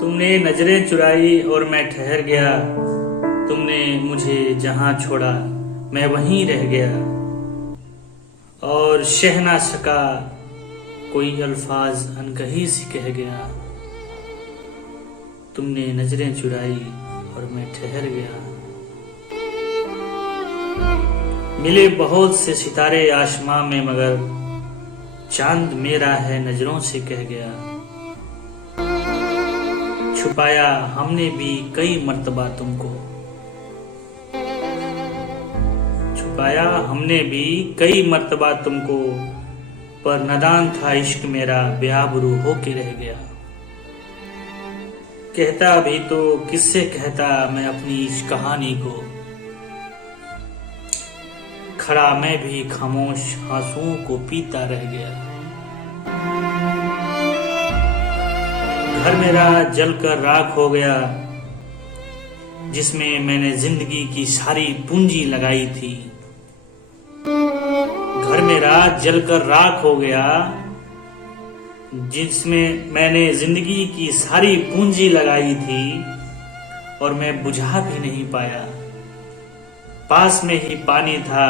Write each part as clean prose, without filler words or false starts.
तुमने नजरें चुराई और मैं ठहर गया। तुमने मुझे जहां छोड़ा मैं वहीं रह गया, और शह ना सका कोई अल्फाज अनकही सी कह गया। तुमने नजरें चुराई और मैं ठहर गया। मिले बहुत से सितारे आसमां में, मगर चांद मेरा है नजरों से कह गया। छुपाया हमने भी कई मर्तबा तुमको, छुपाया हमने भी कई मर्तबा तुमको, पर नादान था इश्क मेरा बेआबरू होके रह गया। कहता भी तो किससे कहता मैं अपनी इस कहानी को, खड़ा मैं भी खामोश आंसुओं को पीता रह गया। घर मेरा जलकर राख हो गया, जिसमें मैंने जिंदगी की सारी पूंजी लगाई थी। घर मेरा जलकर राख हो गया, जिसमें मैंने जिंदगी की सारी पूंजी लगाई थी, और मैं बुझा भी नहीं पाया। पास में ही पानी था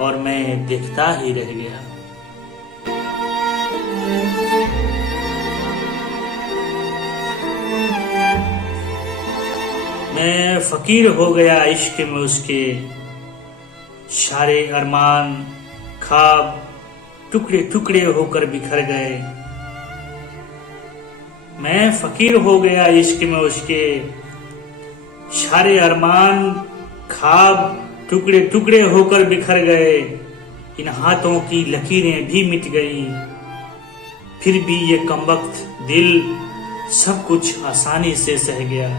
और मैं देखता ही रह गया। मैं फकीर हो गया इश्क में उसके, सारे अरमान ख्वाब टुकड़े टुकड़े होकर बिखर गए। मैं फकीर हो गया इश्क में उसके, सारे अरमान ख्वाब टुकड़े टुकड़े होकर बिखर गए। इन हाथों की लकीरें भी मिट गई, फिर भी ये कमबख्त दिल सब कुछ आसानी से सह गया।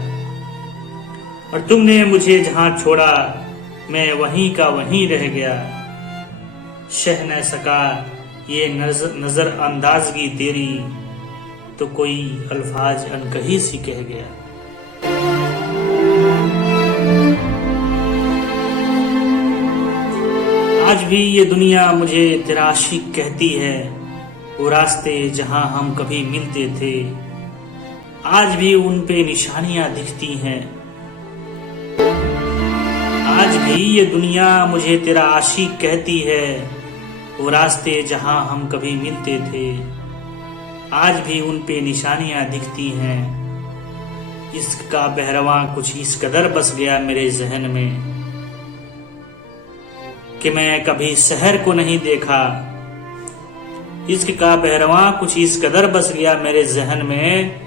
और तुमने मुझे जहां छोड़ा मैं वहीं का वहीं रह गया। सह न सका ये नजर अंदाजगी तेरी, तो कोई अल्फाज अनकही सी कह गया। आज भी ये दुनिया मुझे तेरा आशिक कहती है, वो रास्ते जहां हम कभी मिलते थे आज भी उन पे निशानियां दिखती हैं। आज भी ये दुनिया मुझे तेरा आशिक कहती है, वो रास्ते जहां हम कभी मिलते थे आज भी उन पे निशानियां दिखती हैं। इश्क का बहरवा कुछ इस कदर बस गया मेरे जहन में, कि मैं कभी शहर को नहीं देखा। इश्क का बहरवा कुछ इस कदर बस गया मेरे जहन में,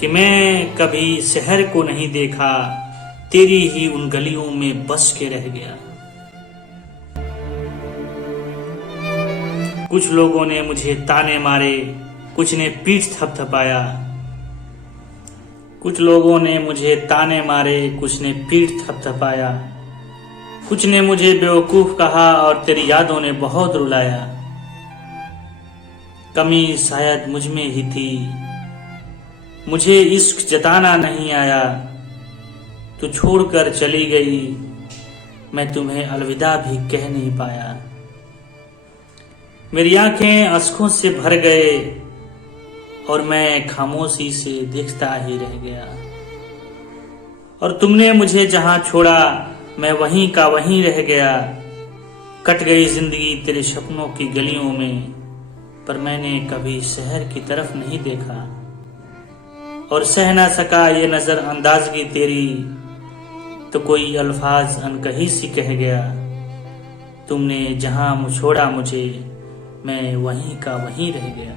कि मैं कभी शहर को नहीं देखा। तेरी ही उन गलियों में बस के रह गया। कुछ लोगों ने मुझे ताने मारे, कुछ ने पीठ थपथपाया। कुछ लोगों ने मुझे ताने मारे, कुछ ने पीठ थपथपाया। कुछ ने मुझे बेवकूफ कहा और तेरी यादों ने बहुत रुलाया। कमी शायद मुझ में ही थी, मुझे इश्क जताना नहीं आया। तू छोड़कर चली गई, मैं तुम्हें अलविदा भी कह नहीं पाया। मेरी आंखें अश्कों से भर गए और मैं खामोशी से देखता ही रह गया। और तुमने मुझे जहां छोड़ा मैं वहीं का वहीं रह गया। कट गई जिंदगी तेरे सपनों की गलियों में, पर मैंने कभी शहर की तरफ नहीं देखा। और सह ना सका ये नजर अंदाजगी तेरी, तो कोई अल्फाज अनकही सी कह गया। तुमने जहां छोड़ा मुझे मैं वहीं का वहीं रह गया।